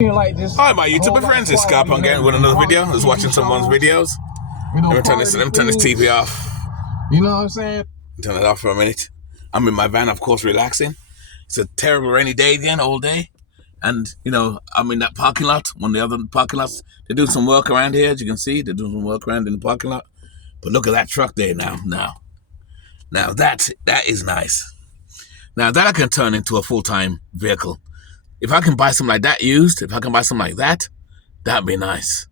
Like this. Hi, my YouTube friends. It's Scott again with another video. I was watching someone's videos. Let me turn this TV off. You know what I'm saying? Turn it off for a minute. I'm in my van, of course, relaxing. It's a terrible rainy day again, all day. And, you know, I'm in that parking lot, one of the other parking lots. They're doing some work around here, as you can see. They're doing some work around in the parking lot. But look at that truck there now. Now that is nice. Now that I can turn into a full-time vehicle. If I can buy something like that used, if I can buy something like that, that'd be nice.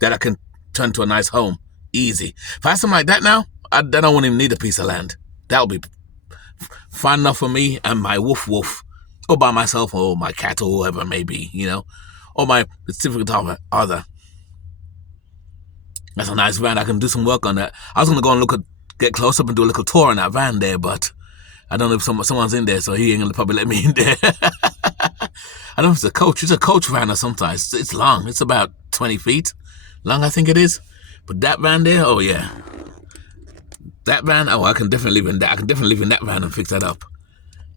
That I can turn to a nice home. Easy. If I have something like that now, then I won't even need a piece of land. That'll be fine enough for me and my woof. Or by myself, or my cat, or whoever it may be, you know. Or my significant other. That's a nice van. I can do some work on that. I was going to go and get close up and do a little tour in that van there, but I don't know if someone's in there, so he ain't going to probably let me in there. I don't know if it's a coach. It's a coach van or something. It's long. It's about 20 feet long, I think it is. But that van there, oh yeah. That van, oh, I can definitely live in that. I can definitely live in that van and fix that up.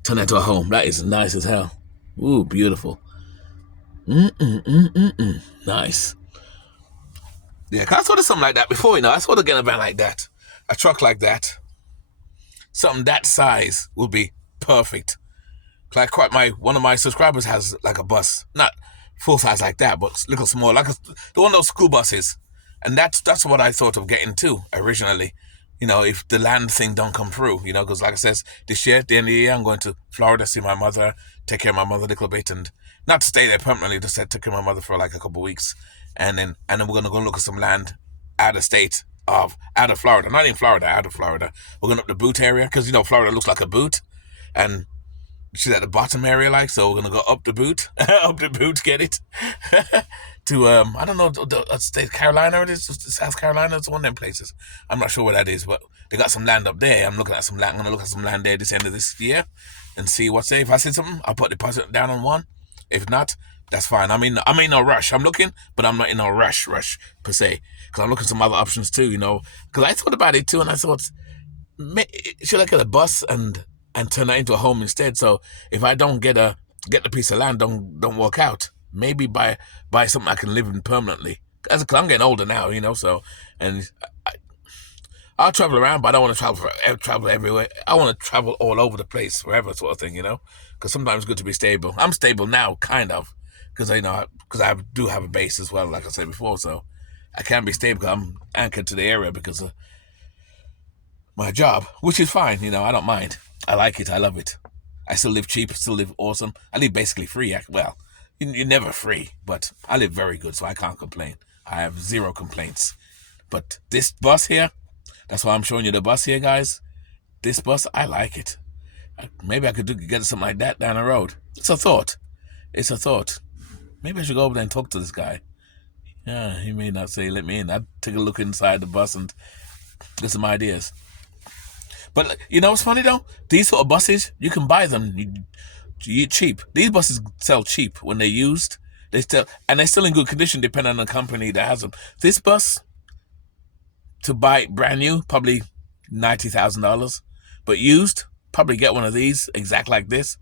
Turn that to a home. That is nice as hell. Ooh, beautiful. Nice. Yeah, cause I saw something like that before, you know. I saw getting a van like that. A truck like that. Something that size would be perfect. Like one of my subscribers has like a bus, not full size like that, but a little small, like the one of those school buses, and that's what I thought of getting too originally. You know, if the land thing don't come through, you know, because like I says, this year, at the end of the year, I'm going to Florida, see my mother, take care of my mother a little bit, and not to stay there permanently, just take care of my mother for like a couple of weeks, and then we're gonna go look at some land out of Florida, not in Florida, out of Florida. We're going up the boot area because you know Florida looks like a boot, and she's at the bottom area, like, so we're gonna go up the boot, get it to I don't know, State Carolina it is, South Carolina. It's one of them places. I'm not sure where that is, but they got some land up there. I'm looking at some land. I'm gonna look at some land there this end of this year and see what's there. If I see something, I'll put the deposit down on one. If not, that's fine. I'm in no rush. I'm looking, but I'm not in no rush per se, because I'm looking at some other options too. You know, because I thought about it too, and I thought, should I get a bus and turn that into a home instead? So if I don't get the piece of land, don't work out, maybe buy something I can live in permanently. Cause I'm getting older now, you know. So, and I'll travel around, but I don't want to travel everywhere. I want to travel all over the place, forever, sort of thing, you know. Because sometimes it's good to be stable. I'm stable now, kind of, because I do have a base as well, like I said before. So I can be stable because I'm anchored to the area because of my job, which is fine, you know. I don't mind. I like it. I love it. I still live cheap. Still live awesome. I live basically free. Well, you're never free, but I live very good, so I can't complain. I have zero complaints. But this bus here, that's why I'm showing you the bus here, guys. This bus, I like it. Maybe I could get something like that down the road. It's a thought. Maybe I should go over there and talk to this guy. Yeah, he may not say let me in. I'd take a look inside the bus and get some ideas. But you know what's funny though? These sort of buses, you can buy them cheap. These buses sell cheap when they're used. They're still in good condition depending on the company that has them. This bus, to buy it brand new, probably $90,000. But used, probably get one of these, exact like this.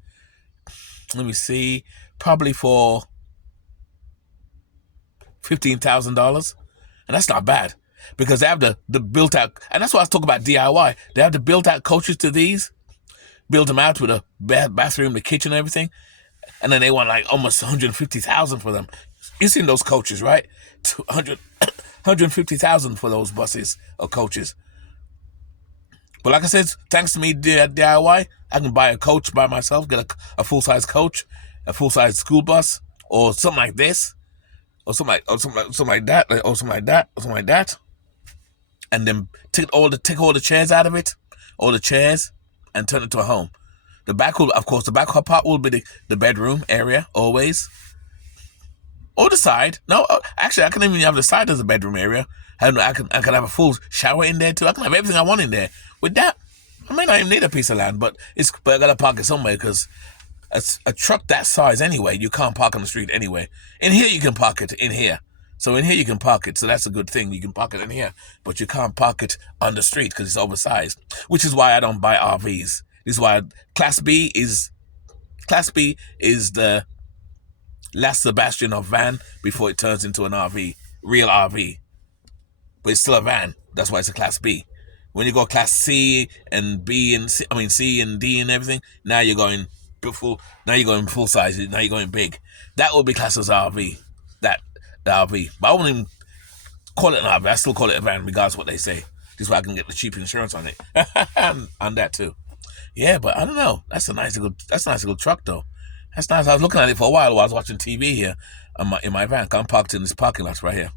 Let me see, probably for $15,000. And that's not bad. Because they have the built out, and that's why I was talking about DIY. They have the built out coaches to these, build them out with a bathroom, the kitchen, and everything, and then they want like almost $150,000 for them. You've seen those coaches, right? $150,000 for those buses or coaches. But like I said, thanks to me DIY, I can buy a coach by myself, get a full size coach, a full size school bus, or something like this, or something like that. And then take all the chairs out of it, and turn it to a home. The back part will be the bedroom area always, or the side. No, actually, I can even have the side as a bedroom area, and I can have a full shower in there too. I can have everything I want in there. With that, I may not even need a piece of land, but I gotta park it somewhere because a truck that size anyway, you can't park on the street anyway. In here, you can park it in here. So in here you can park it, so that's a good thing. You can park it in here, but you can't park it on the street because it's oversized, which is why I don't buy RVs. This is why Class B is the last Sebastian of van before it turns into an RV, real RV. But it's still a van. That's why it's a Class B. When you go Class C and B and C and D and everything, now you're going full. Now you're going full size. Now you're going big. That will be classed as RV. The RV. But I wouldn't even call it an RV. I still call it a van, regardless of what they say. This is why I can get the cheap insurance on it, on that too. Yeah, but I don't know. That's a nice little truck though. That's nice. I was looking at it for a while I was watching TV here in my van. I'm parked in this parking lot right here.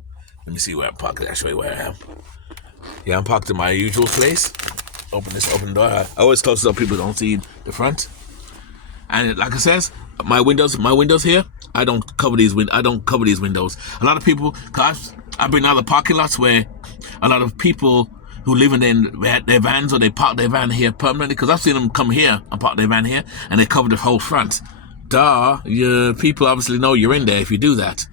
Let me see where I'm parked. I'll show you where I am. Yeah, I'm parked in my usual place. Open the door. I always close it so people don't see the front. And like I says, my windows here, I don't cover these windows. A lot of people, cause I've been in other parking lots where a lot of people who live in their vans, or they park their van here permanently, because I've seen them come here and park their van here and they cover the whole front. People obviously know you're in there if you do that.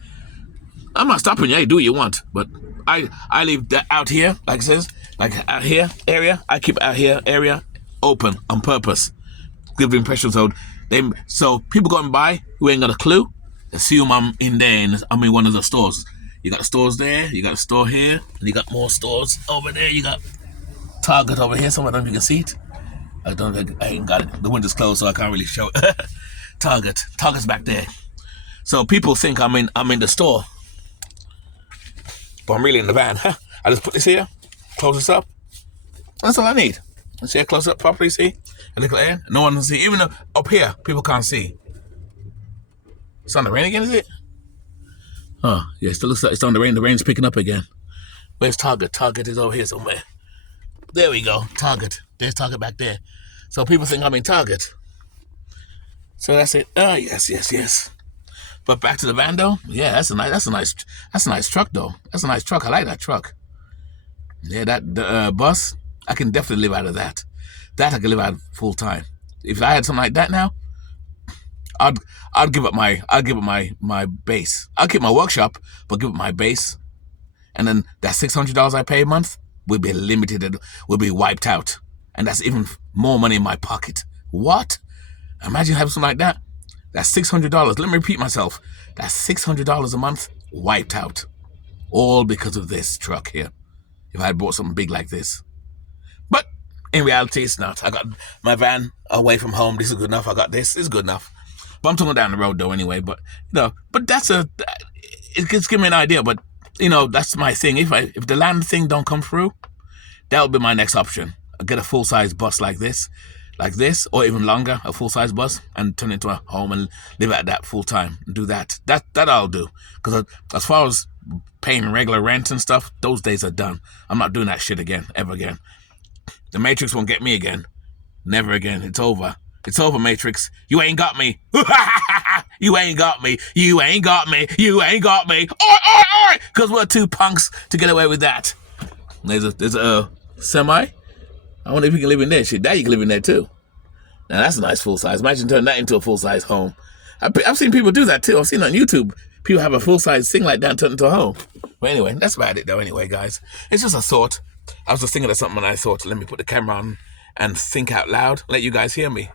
I'm not stopping you. Hey, do what you want, but I leave that out here, like it says, like out here area. I keep out here area open on purpose. Give the impression so people going by who ain't got a clue, assume I'm in there and I'm in one of the stores. You got the stores there, you got a store here, and you got more stores over there. You got Target over here. Some of them you can see it. I ain't got it. The window's closed, so I can't really show it. Target's back there. So people think I'm in the store, but I'm really in the van. I just put this here, close this up. That's all I need. Let's see, I close it up properly, see? And look at no one can see. Even up here, people can't see. It's starting to rain again, is it? Oh, yeah, it still looks like it's starting to rain. The rain's picking up again. Where's Target? Target is over here somewhere. There we go, Target. There's Target back there. So people think I'm in Target. So that's it. Oh, yes. But back to the van though. Yeah, that's a nice truck though. That's a nice truck. I like that truck. Yeah, the bus, I can definitely live out of that. That I can live out full time. If I had something like that now, I'd give up my base. I'll keep my workshop, but give up my base, and then that $600 I pay a month will be limited. Will be wiped out, and that's even more money in my pocket. What? Imagine having something like that. That's $600. Let me repeat myself. That's $600 a month wiped out, all because of this truck here. If I had bought something big like this, but in reality, it's not. I got my van away from home. This is good enough. I got this. It's good enough. But I'm talking down the road though anyway. But but it gives me an idea. But that's my thing. If the land thing don't come through, that would be my next option. I'll get a full size bus like this, or even longer, a full size bus, and turn it into a home and live at that full time. And do that. That I'll do. Because as far as paying regular rent and stuff, those days are done. I'm not doing that shit again, ever again. The Matrix won't get me again. Never again. It's over. It's over, Matrix. You ain't got me. You ain't got me. You ain't got me. You ain't got me. Oi! Because we're two punks to get away with that. There's a semi. I wonder if you can live in there. Shit, that you can live in there too. Now that's a nice full size. Imagine turning that into a full size home. I've seen people do that too. I've seen on YouTube. People have a full size thing like that and turn it into a home. But anyway, that's about it though. Anyway, guys, it's just a thought. I was just thinking of something and I thought, let me put the camera on and think out loud. Let you guys hear me.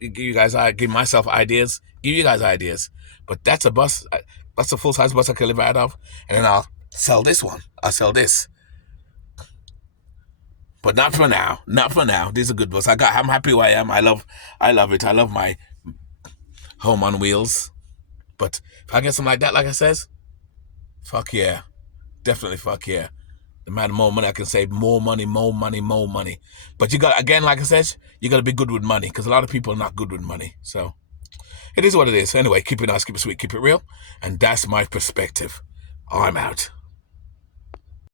Give myself ideas. Give you guys ideas. But that's a bus. That's a full size bus I can live out of. And then I'll sell this one. I'll sell this. But not for now. Not for now. This is a good bus. I'm happy where I am. I love it. I love my home on wheels. But if I get something like that, like I says, fuck yeah. Definitely fuck yeah. The amount of more money I can save, more money. But you got, again, like I said, you got to be good with money, because a lot of people are not good with money. So it is what it is. Anyway, keep it nice, keep it sweet, keep it real. And that's my perspective. I'm out.